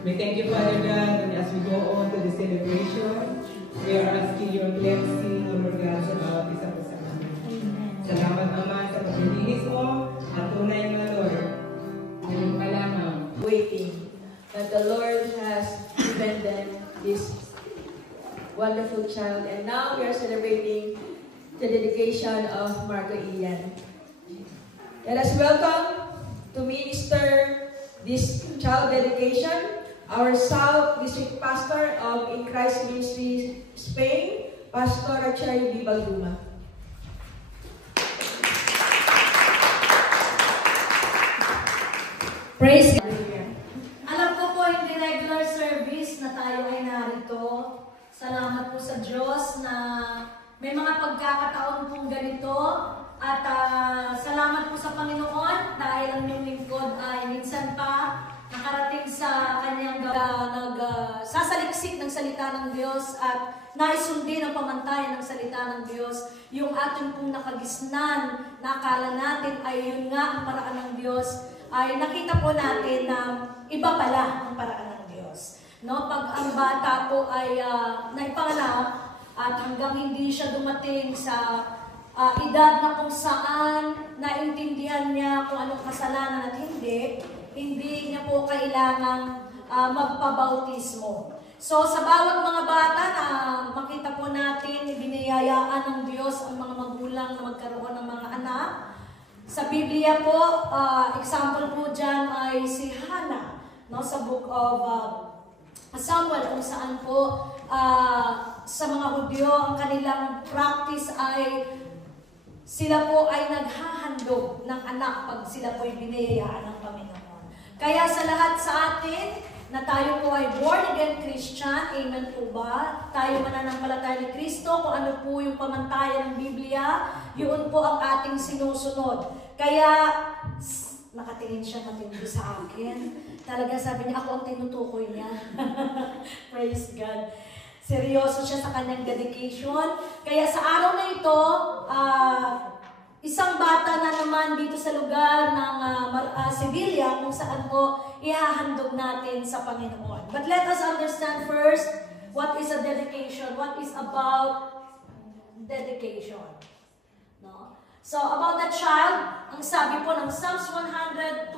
We thank you, Father God, and as we go on to the celebration, we are asking your blessing, O Lord God, sa bawat isa po sa amin. Salamat, Ama, sa paglilinis mo at tunay nga, Lord. Ngayon pa lamang, waiting that the Lord has given them this wonderful child. And now we are celebrating the dedication of Marco Ian. Let us welcome to minister this child dedication our South District Pastor of In Christ Ministries Spain, Pastor Cherry Bibalduma. Praise God. Alam ko po hindi regular service na tayo ay narito. Salamat po sa Diyos na may mga pagkakataon pong ganito. At salamat po sa Panginoon dahil ang inyong lingkod ay minsan pa nakarating sa kanyang nagsasaliksik ng salita ng Diyos at naisundin ang pamantayan ng salita ng Diyos. Yung ating pong nakagisnan na akala natin ay yun nga ang paraan ng Diyos, ay nakita po natin na iba pala ang paraan ng Diyos. No? Pag ang bata po ay naipanganak at hanggang hindi siya dumating sa edad na kung saan naintindihan niya kung anong kasalanan at hindi niya po kailangang magpabautismo. So sa bawat mga bata na makita po natin, biniyayaan ng Diyos ang mga magulang na magkaroon ng mga anak. Sa Biblia po, example po dyan ay si Hannah, no? Sa book of Samuel, kung saan po sa mga Hudyo, ang kanilang practice ay sila po ay naghahandog ng anak pag sila po ay biniyayaan ng Panginoon. Kaya sa lahat sa atin, na tayo po ay born-again Christian, amen po ba? Tayo mananampalataya ni Kristo, kung ano po yung pamantayan ng Biblia, yun po ang ating sinusunod. Kaya, nakatingin siya matindi sa akin. Talaga sabi niya, ako ang tinutukoy niya. Praise God. Seryoso siya sa kanyang dedication. Kaya sa araw na ito, isang bata na naman dito sa lugar ng Sevilla, kung saan po ihahandog natin sa Panginoon. But let us understand first, what is a dedication? What is about dedication? No? So, about the child, ang sabi po ng Psalms 127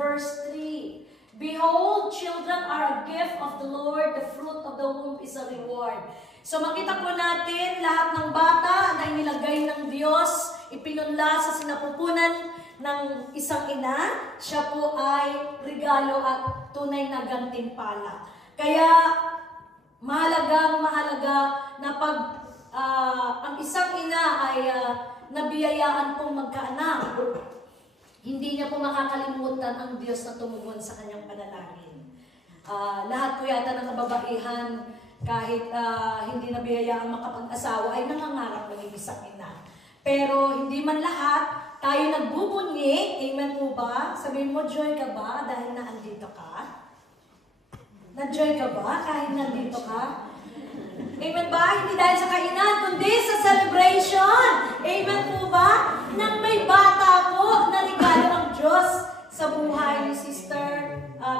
verse 3, Behold, children are a gift of the Lord, the fruit of the womb is a reward. So makita po natin lahat ng bata na inilagay ng Diyos, ipinunla sa sinapupunan ng isang ina, siya po ay regalo at tunay na gantimpala. Kaya mahalaga na pag ang isang ina ay nabiyayaan pong magkaanak, hindi niya po makakalimutan ang Diyos na tumugon sa kanyang panalangin. Lahat po yata ng kababaihan, kahit hindi nabiyayaan makapag-asawa, ay nangangarap ng isang ina. Pero hindi man lahat, tayo nagbubunyi, amen po ba? Sabihin mo, joy ka ba dahil naandito ka? Na-joy ka ba kahit nandito ka? Amen ba? Hindi dahil sa kainan, kundi sa celebration. Amen po ba? Nang may bata po na regalo ang Diyos sa buhay ni Sister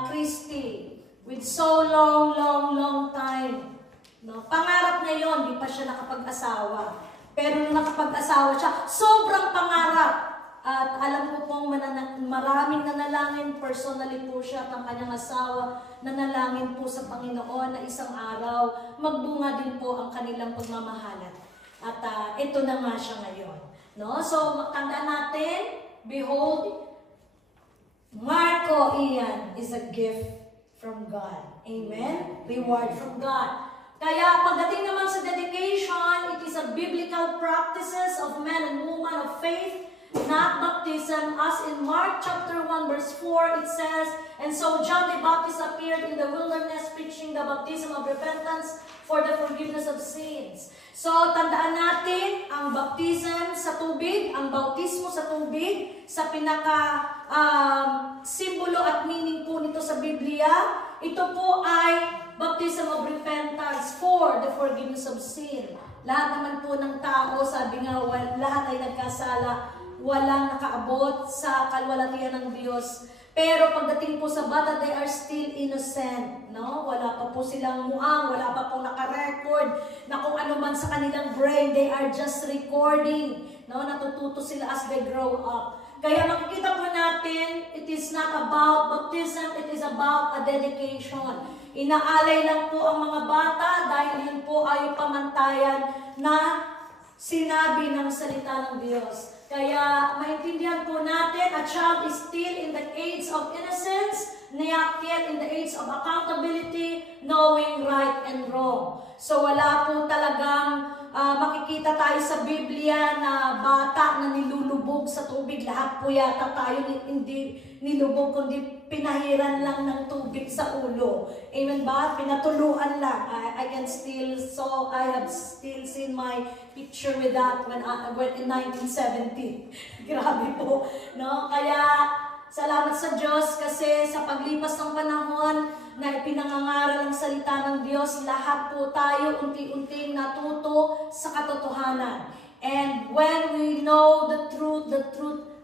Christy. With so long time. No? Pangarap na yon, di pa siya nakapag-asawa. Pero nung nakapag-asawa siya, sobrang pangarap. At alam ko pong maraming nanalangin, personally po siya at ang kanyang asawa, nanalangin po sa Panginoon na isang araw, magbunga din po ang kanilang pagmamahalan. At ito na nga siya ngayon. No? So, tandaan natin, behold, Marco Ian is a gift from God. Amen? Reward from God. Kaya pagdating naman sa dedication, it is a biblical practices of men and women of faith, not baptism. As in Mark chapter 1 verse 4, it says, "And so John the Baptist appeared in the wilderness preaching the baptism of repentance for the forgiveness of sins." So, tandaan natin ang baptism sa tubig, ang bautismo sa tubig, sa simbolo at meaning po nito sa Biblia, ito po ay baptism of repentance for the forgiveness of sin. Lahat naman po ng tao, sabi nga, lahat ay nagkasala, walang nakaabot sa kalwalatian ng Diyos. Pero pagdating po sa bata, they are still innocent. No? Wala pa po silang muang, wala pa po nakarecord na kung ano man sa kanilang brain, they are just recording. No? Natututo sila as they grow up. Kaya makikita po natin, it is not about baptism, it is about a dedication. Inaalay lang po ang mga bata dahil yun po ay pamantayan na sinabi ng salita ng Diyos. Kaya maintindihan po natin, a child is still in the age of innocence, not yet in the age of accountability, knowing right and wrong. So wala po talagang makikita tayo sa Biblia na bata na nilulubog sa tubig. Lahat po yata tayo hindi nilubog, kundi pinahiran lang ng tubig sa ulo. Amen ba? Pinatuluan lang. I have still seen my picture with that when in 1970. Grabe po. No? Kaya salamat sa Diyos kasi sa paglipas ng panahon na ipinangangaral ang salita ng Diyos, lahat po tayo unti-unting natuto sa katotohanan. And when we know the truth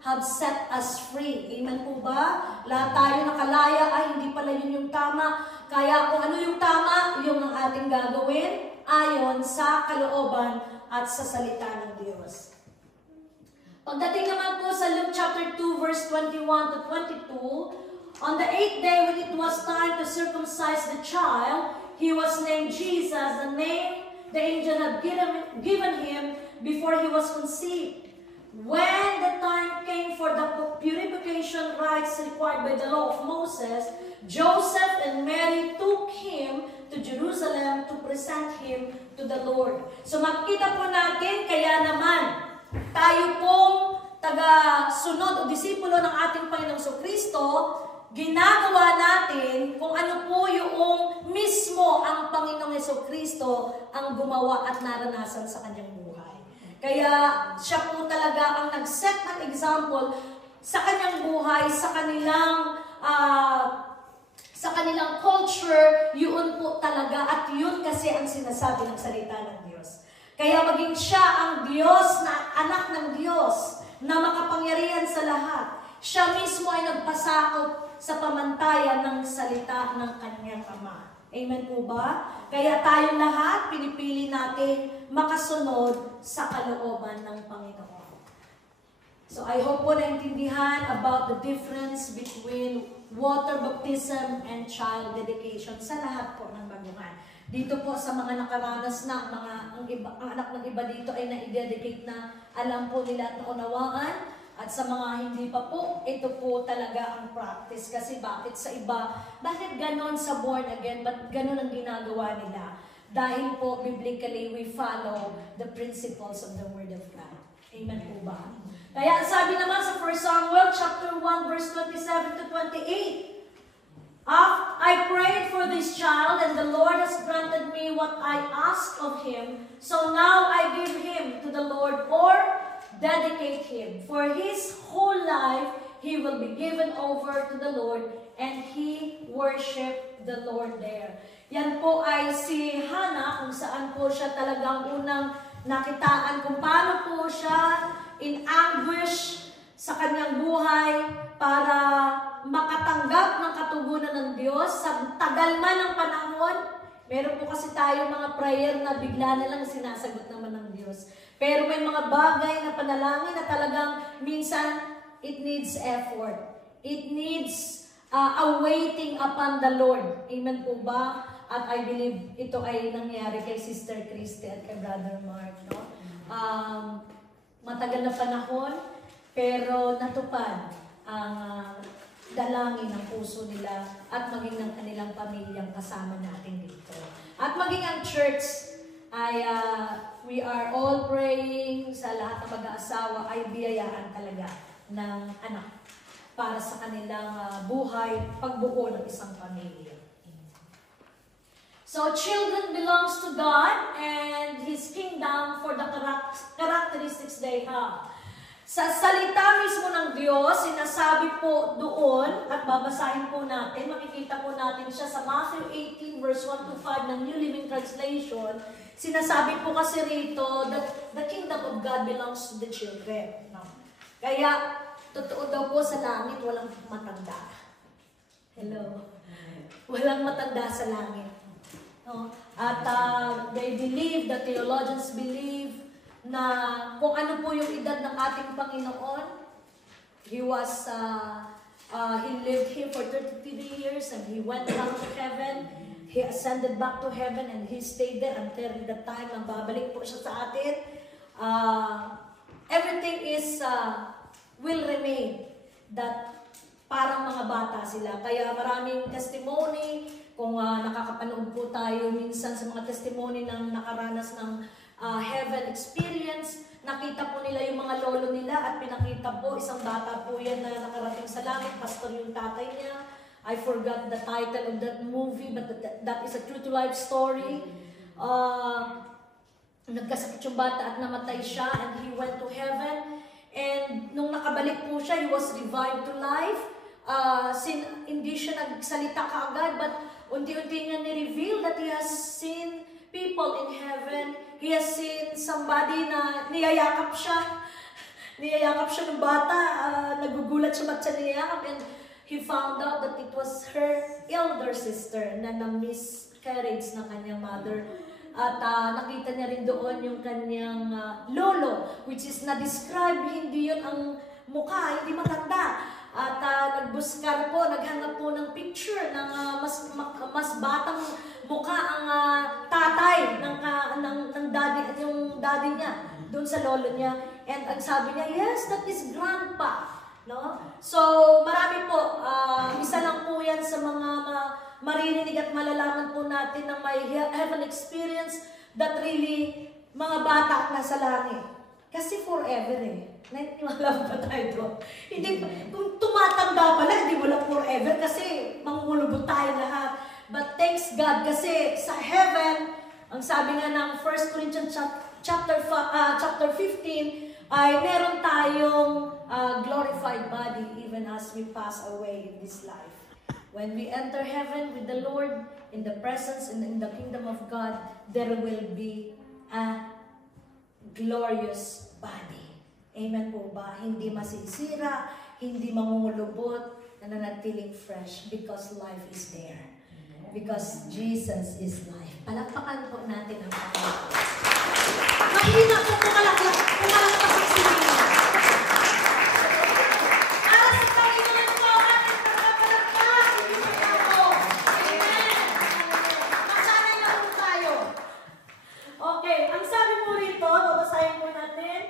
have set us free. Amen po ba? Lahat tayo nakalaya, ay hindi pala yun yung tama. Kaya kung ano yung tama, yung ang ating gagawin ayon sa kalooban at sa salita ng Diyos. Pagdating naman po sa Luke chapter 2 verse 21 to 22, on the 8th day when it was time to circumcise the child, he was named Jesus, the name the angel had given him before he was conceived. When the time came for the purification rites required by the law of Moses, Joseph and Mary took him to Jerusalem to present him to the Lord. So makikita po natin, kaya naman, tayo pong taga-sunod o disipulo ng ating Panginoong Kristo, ginagawa natin kung ano po yung mismo ang Panginoong Kristo ang gumawa at naranasan sa kanyang buhay. Kaya siya po talaga ang nag-set ng example sa kanyang buhay, sa kanilang culture, yun po talaga at yun kasi ang sinasabi ng salita ng Diyos. Kaya maging siya ang Diyos na anak ng Diyos na makapangyarihan sa lahat. Siya mismo ay nagpasakop sa pamantayan ng salita ng kanyang Ama. Amen po ba? Kaya tayong lahat, pinipili natin makasunod sa kalooban ng Panginoon. So I hope po naintindihan about the difference between water baptism and child dedication sa lahat po ng baguhan. Dito po sa mga nakaranas na, ang anak ng iba dito ay na-dedicate na, alam po nila at naunawaan At sa mga hindi pa po, ito po talaga ang practice. Kasi bakit sa iba, bakit ganon sa born again, ba't ganon ang ginagawa nila? Dahil po, biblically, we follow the principles of the Word of God. Amen po ba? Kaya sabi naman sa 1 Samuel chapter 1, verse 27 to 28, I prayed for this child, and the Lord has granted me what I asked of him. So now I give him to the Lord, or dedicate him. For his whole life, he will be given over to the Lord, and he worshiped the Lord there. Yan po ay si Hannah, kung saan po siya talagang unang nakitaan kung paano po siya in anguish sa kanyang buhay para makatanggap ng katugunan ng Diyos sa tagal man ng panahon. Meron po kasi tayo mga prayer na bigla na lang sinasagot naman ng Diyos. Pero may mga bagay na panalangin na talagang minsan it needs effort. It needs a waiting upon the Lord. Amen po ba? At I believe ito ay nangyari kay Sister Christy at kay Brother Mark. No? Matagal na panahon, pero natupad ang dalangin ng puso nila at maging ng kanilang pamilyang kasama natin dito. At maging ang church ay we are all praying sa lahat ng mag-aasawa ay biyayaan talaga ng anak para sa kanilang buhay, pagbuo ng isang pamilya. So children belongs to God and His kingdom for the characteristics they have. Sa salita mismo ng Diyos, sinasabi po doon, at babasahin po natin, makikita po natin siya sa Matthew 18 verse 1 to 5 ng New Living Translation. Sinasabi po kasi rito that the kingdom of God belongs to the children. No? Kaya, totoo daw po sa langit, walang matanda. Hello? Walang matanda sa langit. No? At they believe, the theologians believe, na kung ano po yung edad ng ating Panginoon, he lived here for 33 years and he went back to heaven. He ascended back to heaven and he stayed there until the time na babalik po siya sa atin. Everything will remain that parang mga bata sila. Kaya maraming testimony, kung nakakapanood po tayo minsan sa mga testimony ng nakaranas ng heaven experience, nakita po nila yung mga lolo nila at pinakita po, isang bata po yan na nakarating sa langit, pastor yung tatay niya. I forgot the title of that movie, but that is a true-to-life story. Nagkasakit yung bata at namatay siya and he went to heaven. And nung nakabalik po siya, he was revived to life. Hindi siya nagsalita kaagad, but unti-unti niya ni-reveal that he has seen people in heaven. He has seen somebody na niyayakap siya. Niyayakap siya ng bata. Nagugulat siya ba't siya niyayakap. And he found out that it was her elder sister na na-miscarriage ng kanyang mother. At nakita niya rin doon yung kanyang lolo, which is na-describe, hindi yun ang mukha, hindi matanda. At nagbuskar po, naghanap po ng picture ng mas batang mukha ang tatay ng daddy at yung daddy niya doon sa lolo niya. And ang sabi niya, yes, that is grandpa. No? So, marami po. Isa lang po yan sa mga maririnig at malalaman po natin na may heaven experience that really mga bata at nasa langit. Kasi forever eh. Naniniwala ba tayo doon? Hindi, kung tumatanda pala, hindi wala forever kasi mangulubot tayo lahat. But thanks God kasi sa heaven, ang sabi nga ng 1 Corinthians chapter 15, ay meron tayong glorified body even as we pass away in this life. When we enter heaven with the Lord, in the presence and in the kingdom of God, there will be a glorious body. Amen po ba? Hindi masisira, hindi mangungulubot, nananatiling fresh because life is there. Because Jesus is life. Palakpakan po natin ang Panginoon. Mahina po pumalakpak ang sinila. Para sa Panginoon po, ating pagpapalakpak, hindi po ako. Amen. Masana niya po tayo. Okay, ang sabi po rito, babasahin po natin.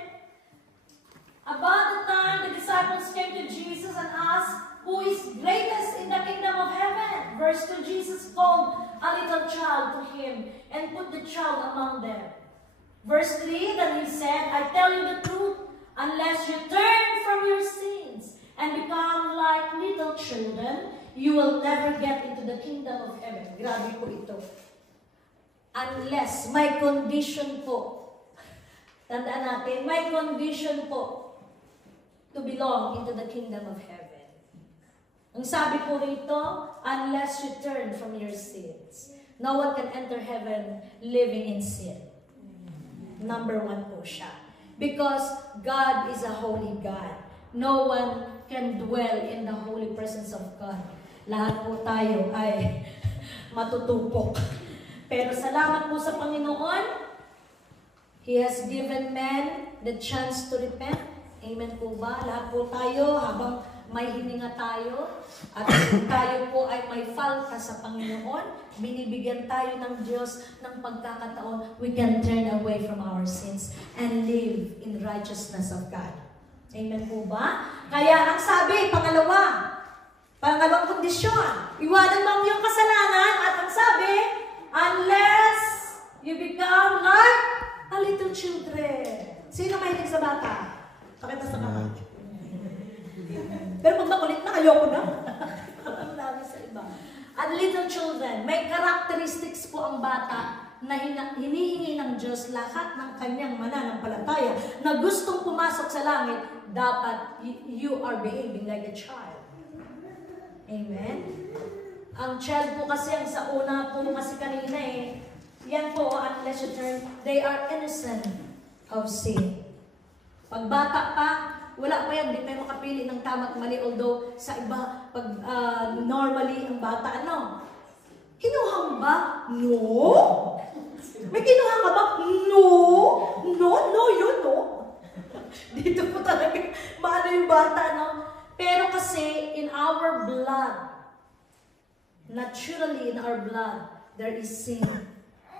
About the time the Verse 2, Jesus called a little child to him and put the child among them. Verse 3, then he said, I tell you the truth, unless you turn from your sins and become like little children, you will never get into the kingdom of heaven. Grabe po ito. Unless, may condition po. Tandaan natin, may condition po to belong into the kingdom of heaven. Ang sabi po rito, unless you turn from your sins. No one can enter heaven living in sin. Number 1 po siya. Because God is a holy God. No one can dwell in the holy presence of God. Lahat po tayo ay matutupok. Pero salamat po sa Panginoon, He has given men the chance to repent. Amen po ba? Lahat po tayo, habang may hininga tayo, at tayo po ay may falta sa Panginoon, binibigyan tayo ng Diyos ng pagkakataon, we can turn away from our sins and live in righteousness of God. Amen po ba? Kaya ang sabi, pangalawang kondisyon, iwanan mo ang iyong kasalanan, at ang sabi, unless you become like a little children. Sino mahilig sa bata? Pakita sa kamay. Pero pag makulit na, ayoko na. Ang dami sa iba. At little children, may characteristics po ang bata na hinihingi ng Diyos lahat ng kanyang mananampalataya na gustong pumasok sa langit, dapat you are behaving like a child. Amen? Ang child po kasi, ang sa una po kasi kanina yan po, unless you turn, they are innocent of sin. Pag bata pa, wala pa yan, di tayo makapili ng tama at mali. Although, sa iba, pag normally, ang bata, kinuha mo ba? No. May kinuha ka ba? No. No, yun, no. Dito po talaga, maano yung bata, Pero kasi, in our blood, naturally in our blood, there is sin.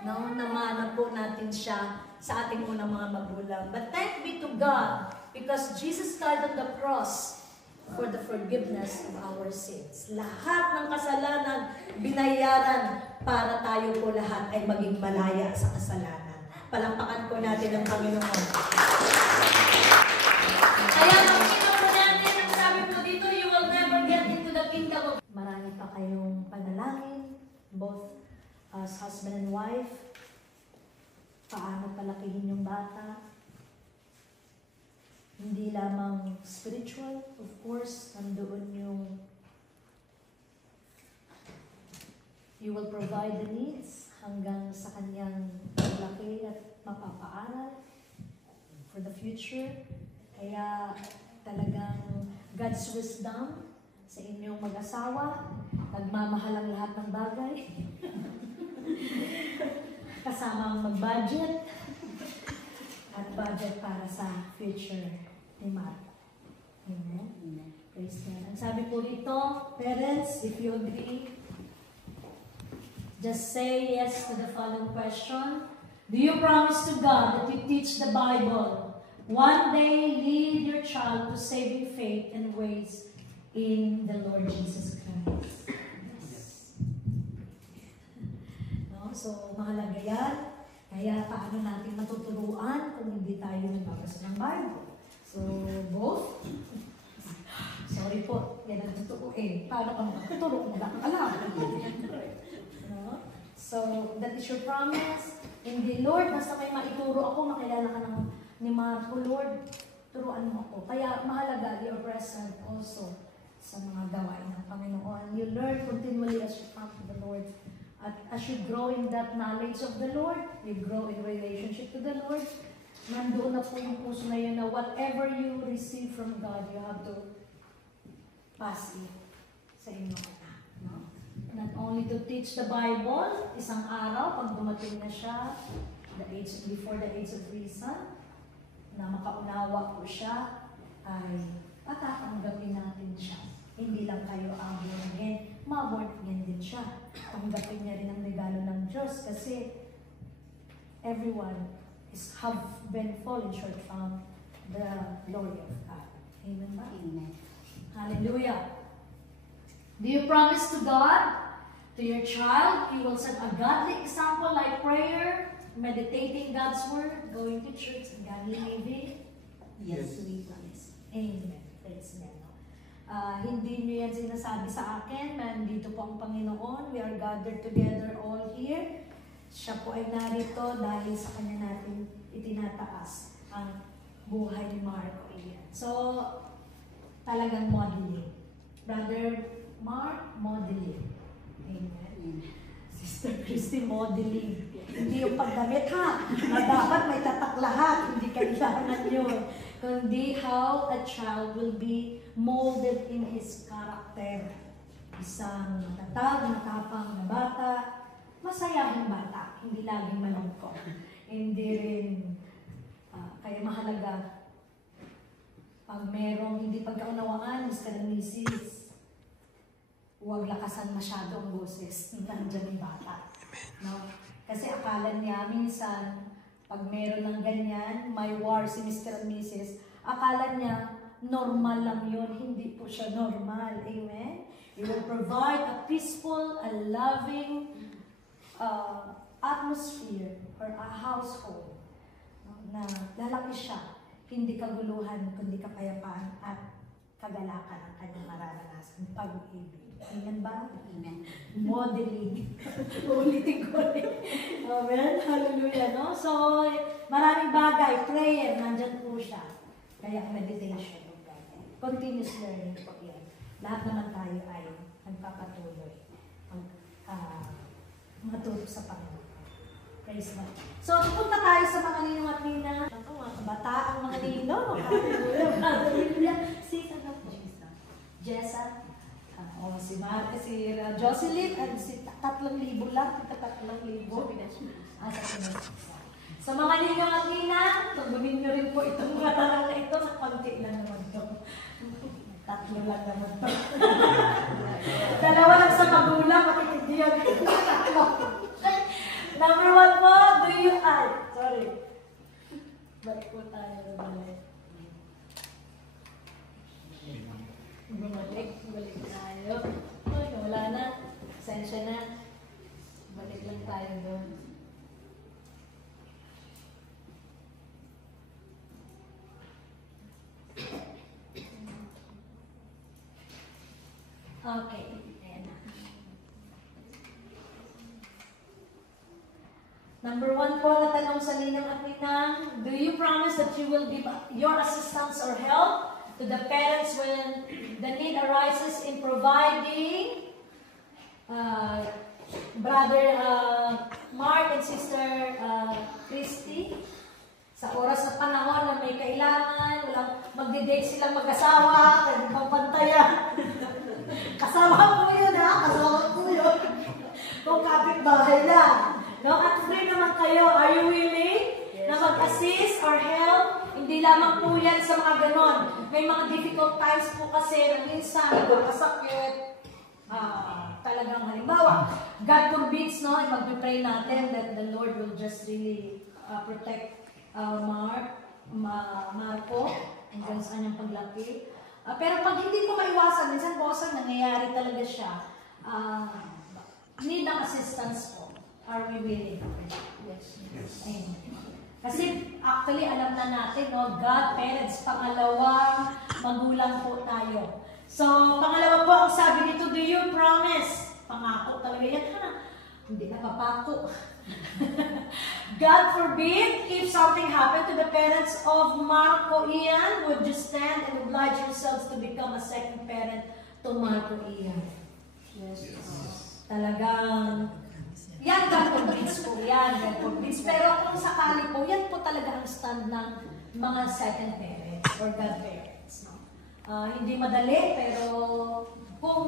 Namana po natin siya sa ating unang mga magulang. But thank be to God, because Jesus died on the cross for the forgiveness of our sins. Lahat ng kasalanan, binayaran para tayo po lahat ay maging malaya sa kasalanan. Palampakan po natin ang Panginoon. Kaya makikita po natin, ang sabi po dito, you will never get into the kingdom of... Marami pa kayong panalangin, both as husband and wife, paano palakihin yung bata. Hindi lamang spiritual, of course, nandoon yung you will provide the needs hanggang sa kanyang paglaki at mapapaaral for the future. Kaya talagang God's wisdom sa inyong mag-asawa, nagmamahal ang lahat ng bagay. Kasama ang mag-budget at budget para sa future ni Martha. Amen? Praise God. Ang sabi po dito, parents, if you agree, just say yes to the following question. Do you promise to God that you teach the Bible, one day lead your child to saving faith and ways in the Lord Jesus Christ? So, mahalaga yan. Kaya paano natin matuturuan kung hindi tayo nagbabasa ng Bible? So, both. Sorry po, yan ang totoo Paano ka makatuturo kung wala kang alam? So, that is your promise. Hindi, Lord, basta may maituro ako, makilala ka ni Marco, Lord, turuan mo ako. Kaya mahalaga, you're present also sa mga gawain ng Panginoon. You learn continually as you come to the Lord. At as you grow in that knowledge of the Lord, you grow in relationship to the Lord, nandoon na po yung puso na yun na whatever you receive from God, you have to pass it sa inyong anak. Not only to teach the Bible, isang araw, pag dumating na siya, before the age of reason, na makaunawa po siya, ay patatanggapin natin siya. Hindi lang kayo ang born again, ma-born again din siya. Tanggapin niya rin ang regalo ng Diyos kasi everyone have been fallen short from the glory of God. Amen ba? Amen. Hallelujah. Do you promise to God to your child. You will set a godly example like prayer, meditating God's word, going to church, and godly living. Yes. Amen. Praise God. Hindi nyo yan sinasabi sa akin, nandito po ang Panginoon. We are gathered together all here. Siya po ay narito dahil sa kanya natin itinataas ang buhay ni Marco Ian. So, talagang modeling. Brother Mark, modeling. Amen. Sister Christy, modeling. Hindi yung pagdamit ha, na dapat may tatak lahat, hindi kailangan yun. Kundi how a child will be molded in his character. Isang matatag, matapang na bata, masayahing bata, hindi laging malungkot. Hindi rin, kaya mahalaga, pag merong hindi pagkaunawaan, Mr. and Mrs., huwag lakasan masyado ang boses, nandiyan yung bata. No? Kasi akala niya, minsan, pag meron ng ganyan, may war si Mr. and Mrs., akala niya, normal lang yun. Hindi po siya normal. Amen? He will provide a peaceful, a loving atmosphere or a household na lalaki siya. Hindi kaguluhan, kundi kapayapaan at kagalakan ang kanyang mararanasan. Pag-ibig. Amen ba? Amen. Modeling. Ulitin ko rin. Amen? Hallelujah, no? So, maraming bagay. Prayer, nandyan po siya. Kaya meditation. Continuous learning po yan. Lahat naman tayo ay nagpapatuloy matuto sa Panginoon. Praise God. So, punta tayo sa mga ninong at nina. Ako, mga kabataang mga ninong. Hallelujah. Si, ano po? Jessa. Si Jocelyn, at si 3,000 lang. 3,000. Sa Pinas. Sa mga ninong at nina, tugunin nyo rin po itong matarang na ito sa konti lang naman ito. 3 lang naman ito. 2 lang sa magulang, matitindihan. Number 1 po, do you art? Sorry. Balik po tayo. Balik tayo. Uy, wala na. Sensya na. Balik lang tayo doon. Okay. Ayan na. Number 1 po na tanong sa ninang at ninang, do you promise that you will give your assistance or help to the parents when the need arises in providing Brother Mark and Sister Christy sa oras at panahon na may kailangan, magdi-date silang mag-asawa, pagpantayan. Kasama po yun ha, kasama po yun. Kung kapit-bahay lang. No? At free naman kayo, are you willing na mag-assist or help? Hindi lamang po yan sa mga ganon. May mga difficult times po kasi na minsan, magkasakit. Talagang halimbawa, God forbids, no? Mag-pray natin that the Lord will just really protect Marco hanggang sa kanyang paglaki. Pero pag hindi ko maiwasan, minsan po sa nangyayari talaga siya, need ng assistance po. Are we willing? Yes. Amen. Kasi actually alam na natin, no, God, parents, pangalawang magulang po tayo. So, pangalawa po, ang sabi dito, do you promise? Pangako talaga yan, ha? Hindi napapako. God forbid, if something happened to the parents of Marco Ian, would you stand and oblige yourselves to become a second parent to Marco Ian? Yes. Talagang, yan, God forbids po yan, God forbids. Pero kung sakali po, yan po talaga ang stand ng mga second parents or godparents. No? Hindi madali, pero kung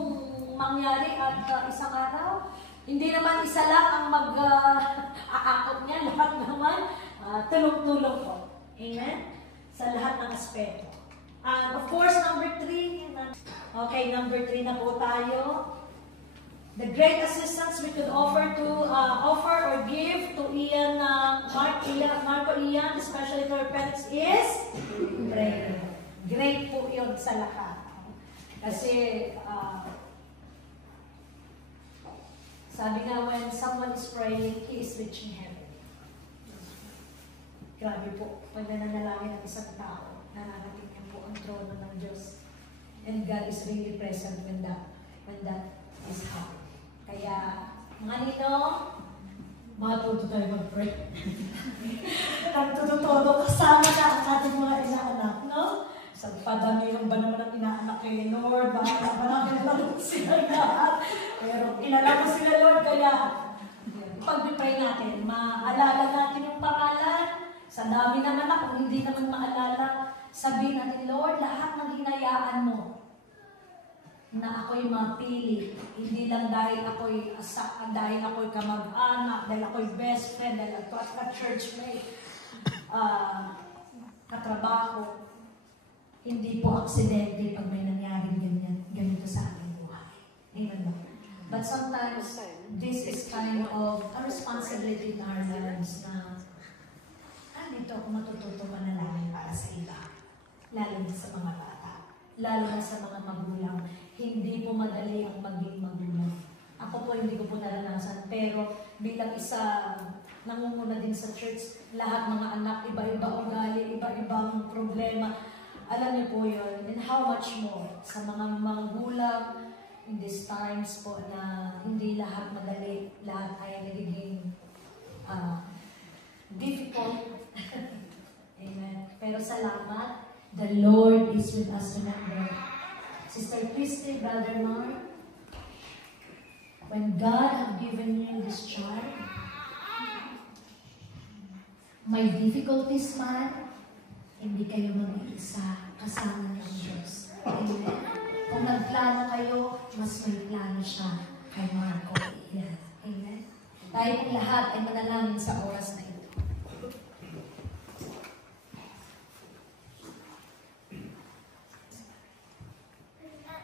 mangyari at isang araw, hindi naman isa lang ang mag-aakot niya, lahat naman tulong-tulong po. Amen? Sa lahat ng aspeto. And of course, number 3. Okay, number 3 na po tayo. The great assistance we could offer or give to Ian, Marco Ian, especially to our parents, is prayer. Great po yun sa lahat. Kasi, Sabi nga, when someone is praying, he is reaching heaven. Grabe po, pag nananalangin ng isang tao, nararating niya po ang trono ng Diyos. And God is really present when that is happening. Kaya, mga ninong, matuto tayo mag-pray. Nagtututodo kasama na ang ating mga inaanak, no? Sa padamihan ba naman ang inaanak kay Lord? Bahala ba namin lang sila lahat? Pero kilala ko sila, Lord, kaya pag-pray natin, maalala natin yung pangalan. Sa dami naman ako, hindi naman maalala, sabihin natin, Lord, lahat ng hinayaan mo na ako'y mapili, hindi lang dahil ako'y kamag-anak, dahil ako'y best friend, dahil ako at ka-churchmate, katrabaho, hindi po aksidente pag may nangyaring ganito sa ating buhay. Amen. But sometimes, this is kind of a responsibility in our lives na dito ako matututo manalangin para sa iba. Lalo na sa mga bata. Lalo na sa mga magulang. Hindi po madali ang maging magulang. Ako po hindi ko po naranasan. Pero bilang isa nangunguna din sa church, lahat mga anak, iba-iba ugali, iba-ibang problema. Alam niyo po yun. And how much more sa mga magulang in these times po na hindi lahat madali, lahat ay nagiging difficult. Amen. Pero salamat, the Lord is with us. Remember, Sister Christy, Brother Mark, when God have given you this child, may difficulties man, hindi kayo mag-iisa, kasama ng Diyos. Amen. Kung nagplano kayo, mas may plano siya kay Marco. Amen. Amen. Tayo pong lahat ay manalangin sa oras na ito.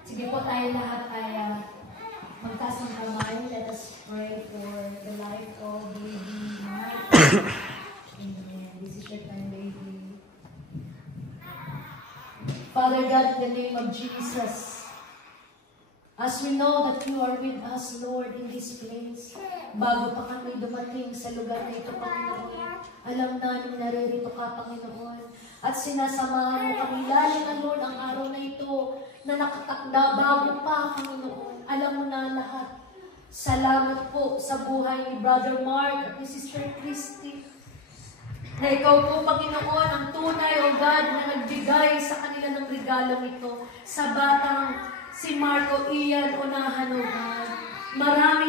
Sige po, tayo lahat ay magtaas ng kamay. Let us pray for the life of baby Mark. Amen. This is your time, baby. Father God, in the name of Jesus, as we know that you are with us, Lord, in this place, bago pa kami dumating sa lugar na ito, Panginoon, alam namin naririto ka, Panginoon, at sinasamahan mo kami, lalo na, Lord, ang araw na ito, na nakatakda bago pa, Panginoon. Alam mo na lahat. Salamat po sa buhay ni Brother Mark at ni Sister Christy. Na ikaw po, Panginoon, ang tunay, O God, na nagbigay sa kanila ng regalong ito sa batang si Marco Ian Unahan, O God.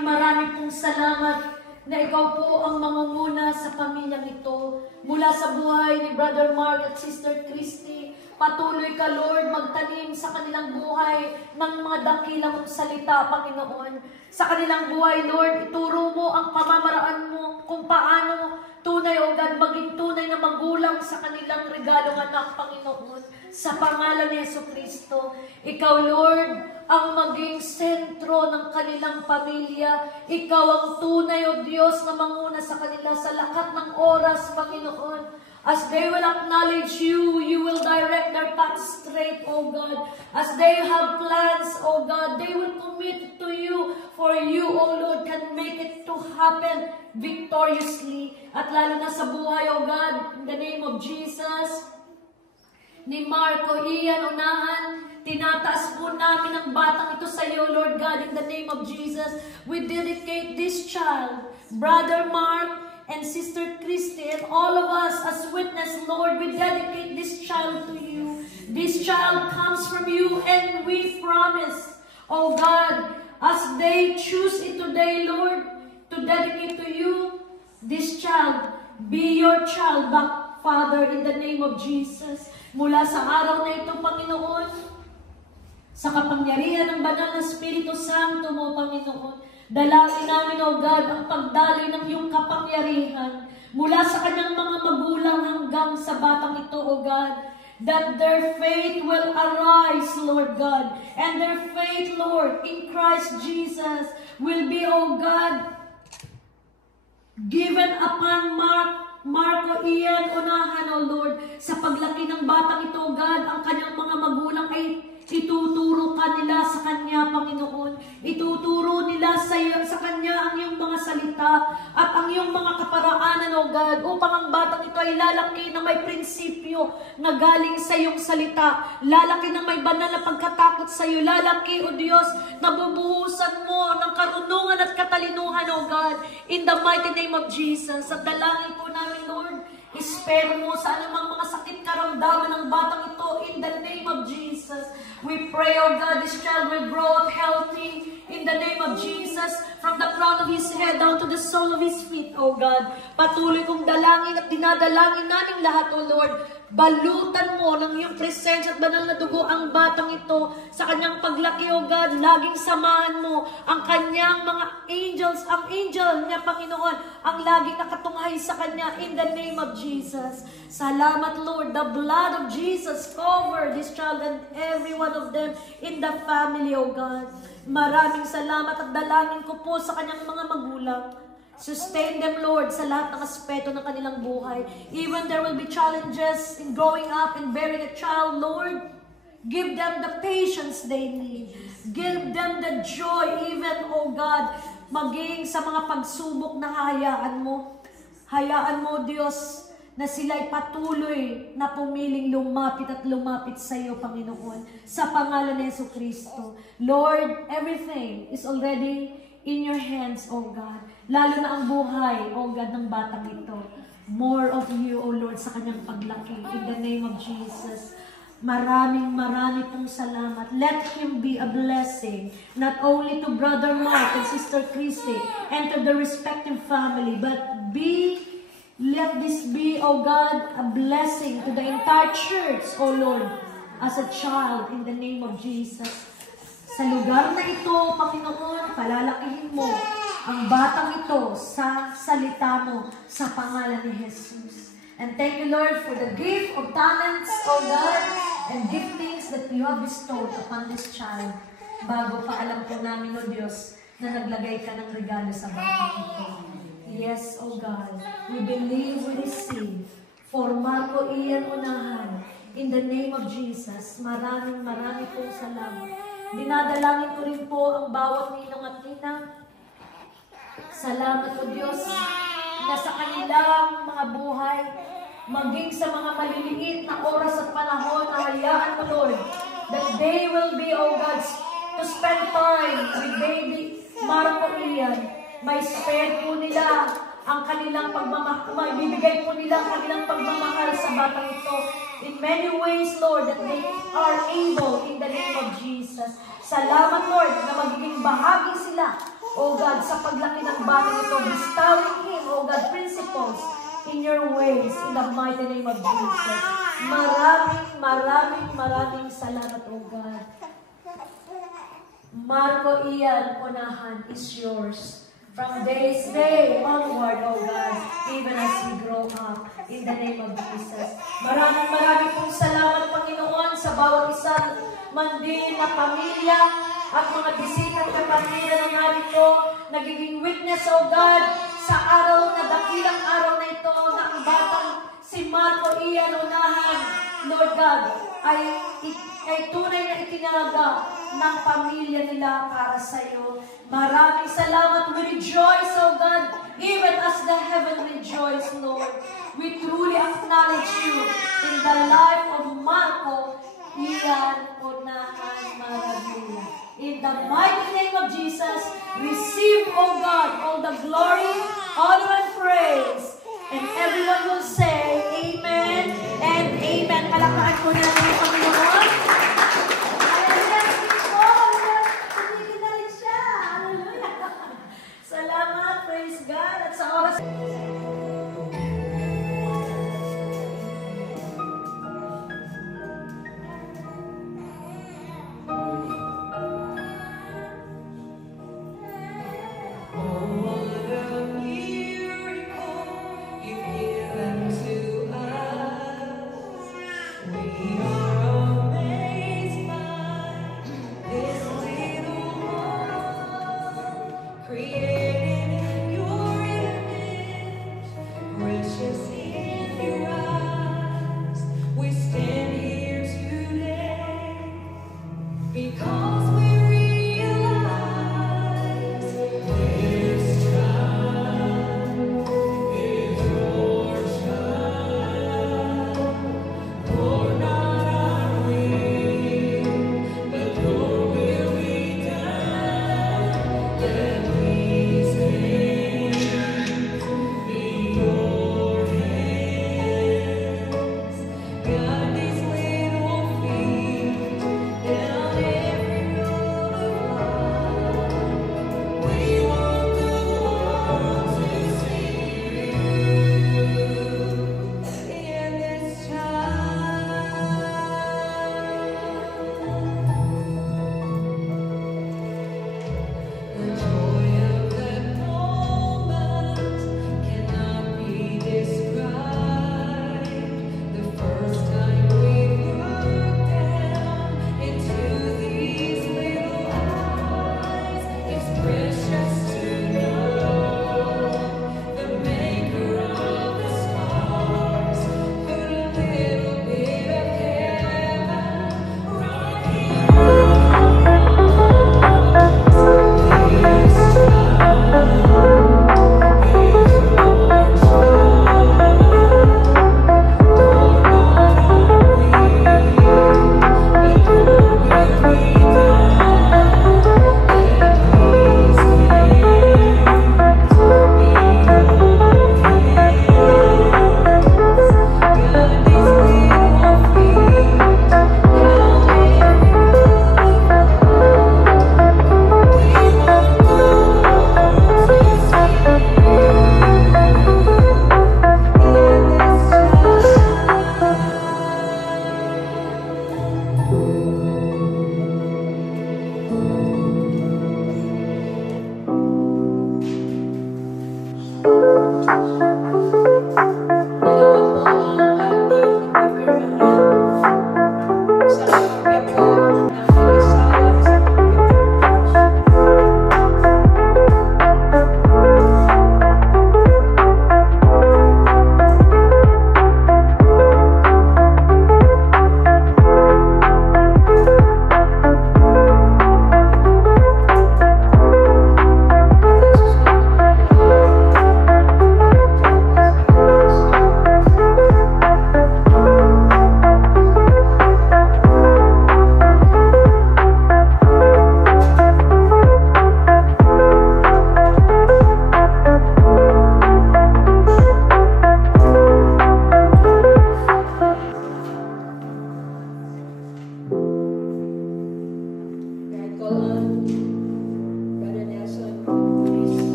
Maraming pong salamat na ikaw po ang mangunguna sa pamilyang ito. Mula sa buhay ni Brother Mark at Sister Christy, patuloy ka, Lord, magtanim sa kanilang buhay ng mga dakilang salita, Panginoon. Sa kanilang buhay, Lord, ituro mo ang pamamaraan mo kung paano tunay, O God, maging tunay na magulang sa kanilang regalong anak, Panginoon. Sa pangalan ni Jesucristo, Ikaw, Lord, ang maging sentro ng kanilang pamilya. Ikaw ang tunay, O Diyos, na manguna sa kanila sa lahat ng oras, Panginoon. As they will acknowledge you, you will direct their path straight, O God. As they have plans, O God, they will commit to you, for you, O Lord, can make it to happen victoriously. At lalo na sa buhay, O God, in the name of Jesus, ni Marco Ian Unahan, tinataas po namin ang batang ito sa iyo, Lord God, in the name of Jesus. We dedicate this child, Brother Mark, and Sister Christy, and all of us as witness, Lord, we dedicate this child to you. This child comes from you, and we promise, oh God, as they choose it today, Lord, to dedicate to you, this child, be your child back, Father, in the name of Jesus. Mula sa araw na ito, Panginoon, sa kapangyarihan ng banal na Espiritu Santo mo, Panginoon, dalangin namin, O God, ang pagdaloy ng iyong kapangyarihan mula sa kanyang mga magulang hanggang sa batang ito, O God, that their faith will arise, Lord God, and their faith, Lord, in Christ Jesus will be, O God, given upon Marco Ian Unahan, O Lord, sa paglaki ng batang ito, O God, ang kanyang mga magulang ay ituturo ka nila sa Kanya, Panginoon. Ituturo nila sa kanya ang salita at ang iyong mga kaparaanan, O God, upang ang batang ito ay lalaki na may prinsipyo na galing sa iyong salita. Lalaki na may banal na pagkatakot sa iyo. Lalaki, O Diyos, na bubuhusan mo ng karunungan at katalinuhan, O God, in the mighty name of Jesus. At dalangin po namin, Lord, ispero mo sa anumang mga sakit karamdaman ng batang ito in the name of Jesus. We pray, O God, this child will grow up healthy in the name of Jesus, from the crown of his head down to the sole of his feet, O God. Patuloy kong dalangin at dinadalangin namin lahat, O Lord. Balutan mo ng iyong presensya at banal na dugo ang batang ito sa kanyang paglaki, O God. Laging samahan mo ang kanyang mga angels, ang angel niya, Panginoon, ang laging nakatunghay sa kanya in the name of Jesus. Salamat, Lord. The blood of Jesus cover this child and every one of them in the family, O God. Maraming salamat at dalangin ko po sa kanyang mga magulang. Sustain them, Lord, sa lahat ng aspeto ng kanilang buhay. Even there will be challenges in growing up and bearing a child, Lord. Give them the patience they need. Give them the joy, even, O God, maging sa mga pagsubok na hayaan mo. Hayaan mo, Diyos, na sila'y patuloy na pumiling lumapit at lumapit sa iyo, Panginoon, sa pangalan ni Jesucristo. Lord, everything is already in your hands, O God. Lalo na ang buhay, O God, ng batang ito. More of you, O Lord, sa kanyang paglaki. In the name of Jesus. Maraming pong salamat. Let him be a blessing, not only to Brother Mark and Sister Christy and to the respective family, but let this be, O God, a blessing to the entire church, O Lord, as a child, in the name of Jesus. Sa lugar na ito, Panginoon, palalakihin mo ang batang ito sa salita mo, sa pangalan ni Jesus. And thank you, Lord, for the gift of talents, O God, and giftings that you have bestowed upon this child. Bago pa alam po namin, O Diyos, na naglagay ka ng regalo sa batang ito. Yes, O God, we believe, we receive. For Marco Ian Unahan, in the name of Jesus, maraming pong salamat. Dinadalangin ko rin po ang bawat ninong at ninang. Salamat, O Diyos, na sa kanilang mga buhay, maging sa mga maliliit na oras at panahon na hayaan mo, Lord, that they will be, O God, to spend time with baby Marco Ian. May spare po nila ang kanilang pagmamahal, bibigay po nila ang kanilang pagmamahal sa batang ito. In many ways, Lord, that they are able in the name of Jesus. Salamat, Lord, na magiging bahagi sila, O God, sa paglaki ng batang ito, bestowing him, O God, principles in your ways, in the mighty name of Jesus. Maraming salamat, O God. Marco Ian Unahan is yours. From this day onward, O God, even as we grow up, in the name of Jesus. Maraming pong salamat, Panginoon, sa bawat isang mandin na pamilya at mga bisitang kapamilya na narito, nagiging witness, O God, sa araw na dakilang araw na ito, na ang batang si Marco Ian Unahan, Lord God, ay tunay na itinalaga ng pamilya nila para sa iyo. Maraming salamat. We rejoice, O God, even as the heaven rejoice, Lord. We truly acknowledge you in the life of Marco Ian Unahan Maragula. In the mighty name of Jesus, receive, O God, all the glory, honor, and praise. And everyone will say, Amen and Amen. Palakpakan po natin ang Panginoon. Salamat, praise God. At sa oras... Created in your image.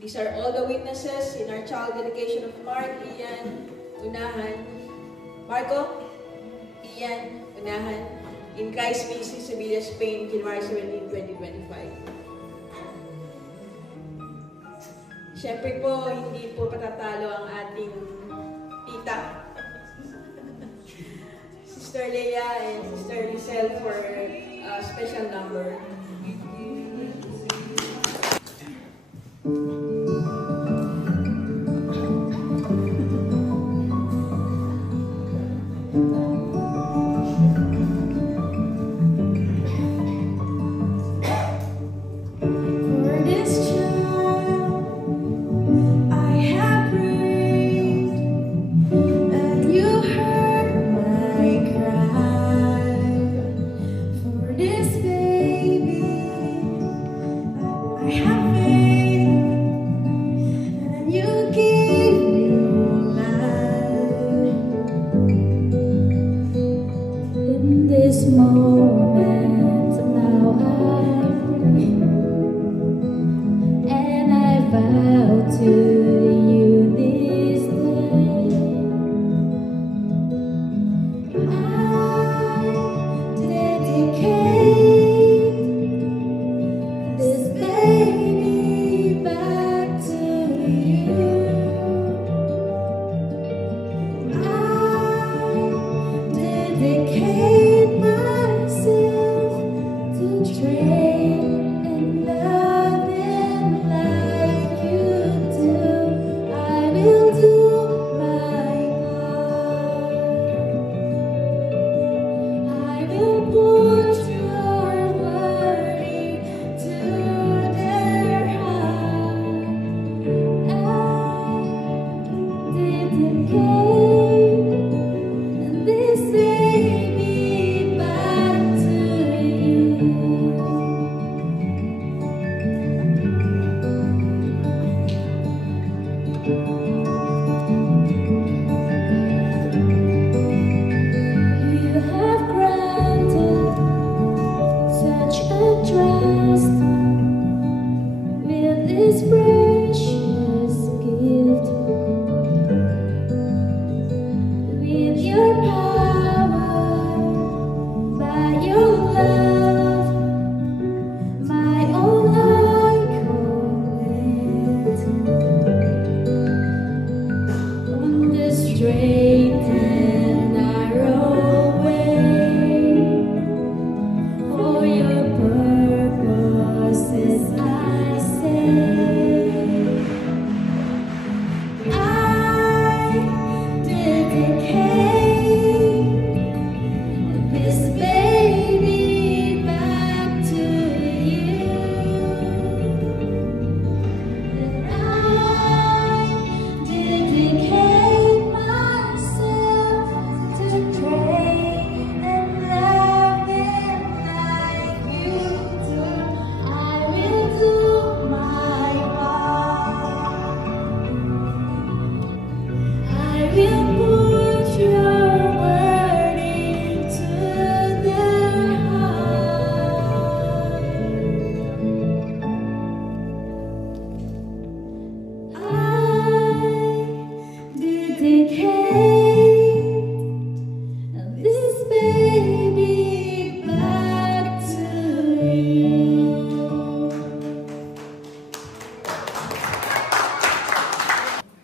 These are all the witnesses in our child dedication of Mark, Ian, Unahan, Marco, Ian, Unahan, in Christ Ministry, Sevilla, Spain, January 17, 2025. Siyempre po, hindi po patatalo ang ating tita, Sister Leia and Sister Lizelle for a special number.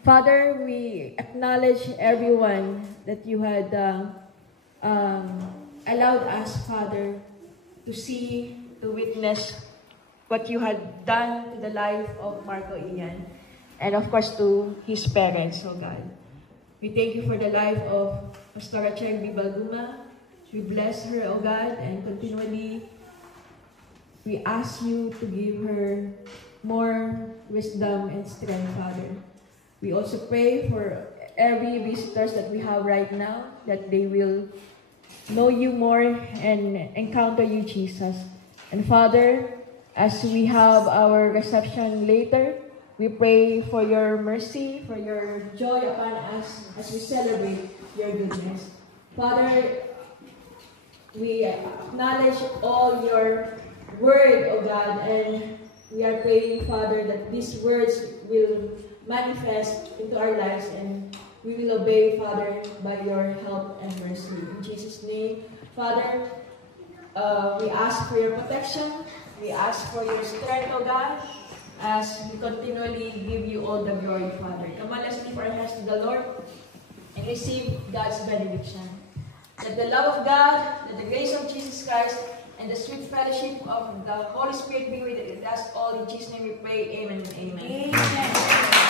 Father, we acknowledge everyone that you had allowed us, Father, to see, to witness what you had done to the life of Marco Ian, and of course to his parents, oh God. We thank you for the life of Pastora Cheng Bibalguma. We bless her, oh God, and continually we ask you to give her more wisdom and strength, Father. We also pray for every visitors that we have right now, that they will know you more and encounter you, Jesus. And Father, as we have our reception later, we pray for your mercy, for your joy upon us as we celebrate your goodness. Father, we acknowledge all your word, O God, and we are praying, Father, that these words will manifest into our lives and we will obey, Father, by your help and mercy. In Jesus' name, Father, we ask for your protection. We ask for your strength, O God, as we continually give you all the glory, Father. Come on, let's lift our hands to the Lord and receive God's benediction. That the love of God, that the grace of Jesus Christ, and the sweet fellowship of the Holy Spirit be with us all. In Jesus' name we pray. Amen and amen. Amen.